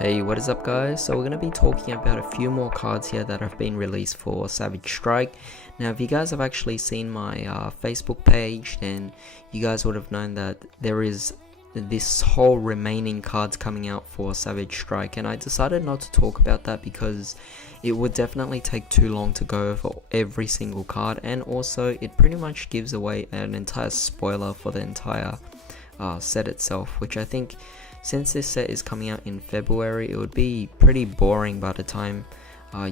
Hey, what is up guys? So we're going to be talking about a few more cards here that have been released for Savage Strike. Now if you guys have actually seen my Facebook page, then you guys would have known that there is this whole remaining cards coming out for Savage Strike, and I decided not to talk about that because it would definitely take too long to go over every single card, and also it pretty much gives away an entire spoiler for the entire set itself, which I think, since this set is coming out in February, it would be pretty boring by the time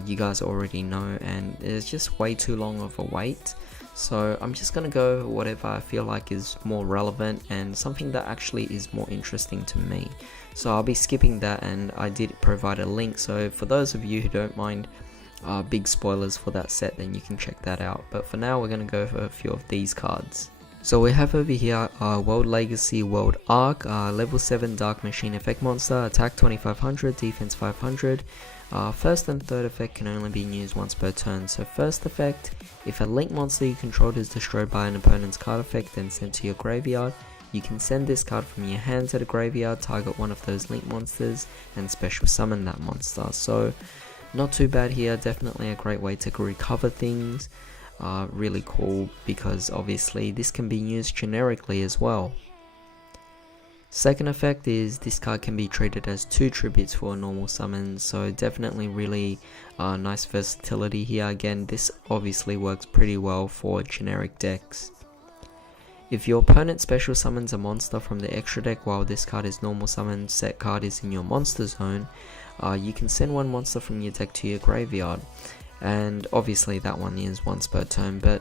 you guys already know, and it's just way too long of a wait. So I'm just gonna go whatever I feel like is more relevant and something that actually is more interesting to me. So I'll be skipping that, and I did provide a link, so for those of you who don't mind big spoilers for that set, then you can check that out. But for now, we're gonna go for a few of these cards. So we have over here World Legacy World Arc, level 7 Dark Machine effect monster, attack 2500, defense 500. First and third effect can only be used once per turn. So first effect, if a link monster you controlled is destroyed by an opponent's card effect and sent to your graveyard, you can send this card from your hand to the graveyard, target one of those link monsters, and special summon that monster. So not too bad here, definitely a great way to recover things. Really cool, because obviously this can be used generically as well. Second effect is this card can be treated as 2 tributes for a normal summon, so definitely really nice versatility here. Again, this obviously works pretty well for generic decks. If your opponent special summons a monster from the extra deck while this card is normal summon, set card is in your monster zone, you can send one monster from your deck to your graveyard. And obviously that one is once per turn, but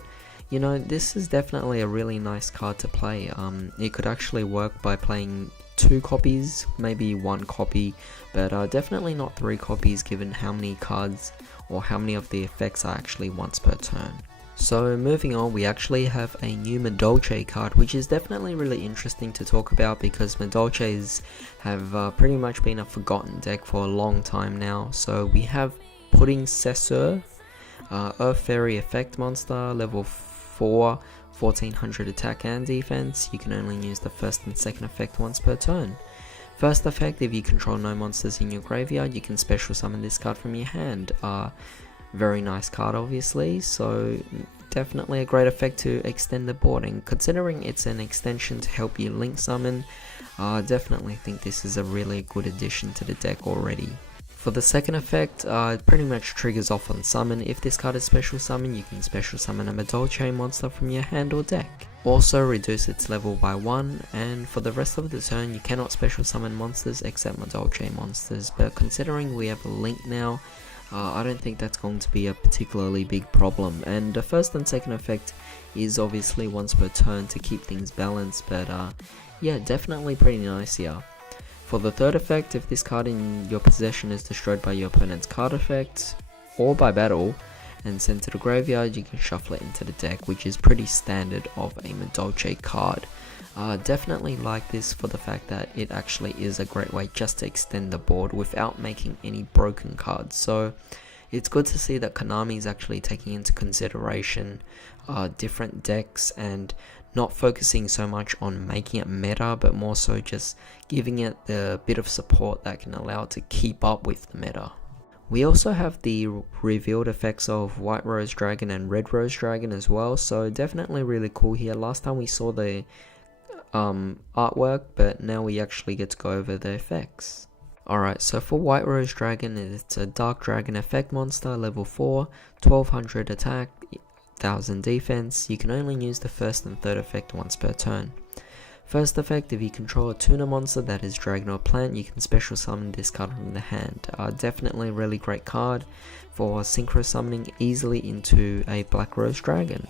you know, this is definitely a really nice card to play. It could actually work by playing 2 copies, maybe 1 copy, but definitely not 3 copies given how many cards or how many of the effects are actually once per turn. So moving on, we actually have a new Madolche card, which is definitely really interesting to talk about because Madolches have pretty much been a forgotten deck for a long time now. So we have Pudding Cessor, Earth Fairy effect monster, level 4, 1400 attack and defense. You can only use the first and second effect once per turn. First effect, if you control no monsters in your graveyard, you can special summon this card from your hand. Very nice card obviously, so definitely a great effect to extend the board, and considering it's an extension to help you link summon, definitely think this is a really good addition to the deck already. For the second effect, it pretty much triggers off on summon. If this card is special summon, you can special summon a madolche monster from your hand or deck. Also reduce its level by 1, and for the rest of the turn you cannot special summon monsters except madolche monsters, but considering we have a link now, I don't think that's going to be a particularly big problem. And the first and second effect is obviously once per turn to keep things balanced, but yeah, definitely pretty nice here. For the third effect, if this card in your possession is destroyed by your opponent's card effect or by battle and sent to the graveyard, you can shuffle it into the deck, which is pretty standard of a madolche card. Definitely like this for the fact that it actually is a great way just to extend the board without making any broken cards. So it's good to see that Konami is actually taking into consideration different decks and not focusing so much on making it meta, but more so just giving it the bit of support that can allow it to keep up with the meta. We also have the revealed effects of White Rose Dragon and Red Rose Dragon as well, so definitely really cool here. Last time we saw the artwork, but now we actually get to go over the effects. Alright, so for White Rose Dragon, it's a Dark Dragon effect monster, level 4, 1200 attack, 1000 defense. You can only use the first and third effect once per turn. First effect, if you control a tuna monster that is dragon or plant, you can special summon this card from the hand. Definitely a really great card for synchro summoning easily into a Black Rose Dragon.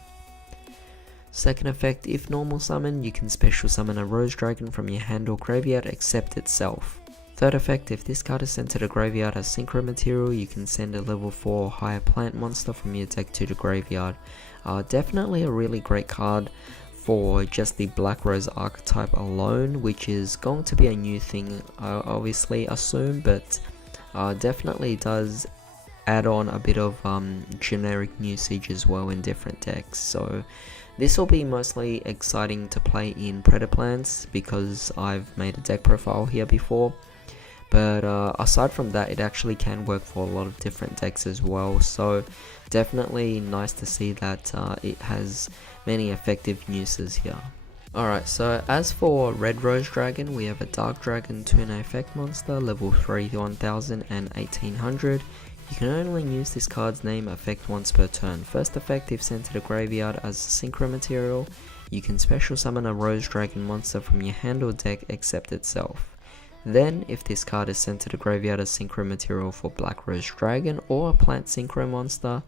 Second effect, if normal summon, you can special summon a Rose Dragon from your hand or graveyard except itself. Third effect, if this card is sent to the graveyard as synchro material, you can send a level 4 or higher plant monster from your deck to the graveyard. Definitely a really great card for just the Black Rose archetype alone, which is going to be a new thing, I obviously assume, but definitely does add on a bit of generic usage as well in different decks. So this will be mostly exciting to play in Predaplants because I've made a deck profile here before. But aside from that, it actually can work for a lot of different decks as well, so definitely nice to see that it has many effective uses here. Alright, so as for Red Rose Dragon, we have a Dark Dragon Tuna effect monster, level 3 1000 and 1800. You can only use this card's name effect once per turn. First effect, if sent to the graveyard as a synchro material, you can special summon a Rose Dragon monster from your hand or deck except itself. Then, if this card is sent to the graveyard as synchro material for Black Rose Dragon or a plant synchro monster,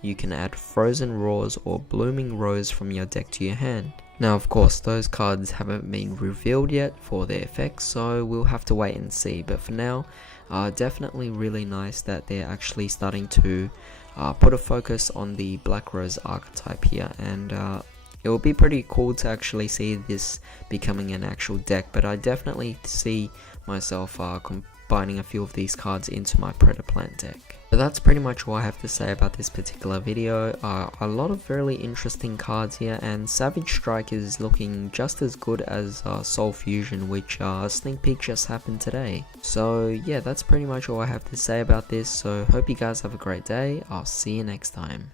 you can add Frozen Roars or Blooming Rose from your deck to your hand. Now of course those cards haven't been revealed yet for their effects, so we'll have to wait and see, but for now definitely really nice that they're actually starting to put a focus on the Black Rose archetype here, and it will be pretty cool to actually see this becoming an actual deck, but I definitely see myself combining a few of these cards into my Predaplant deck. So that's pretty much all I have to say about this particular video. A lot of really interesting cards here, and Savage Strike is looking just as good as Soul Fusion, which sneak peek just happened today. So yeah, that's pretty much all I have to say about this, so hope you guys have a great day. I'll see you next time.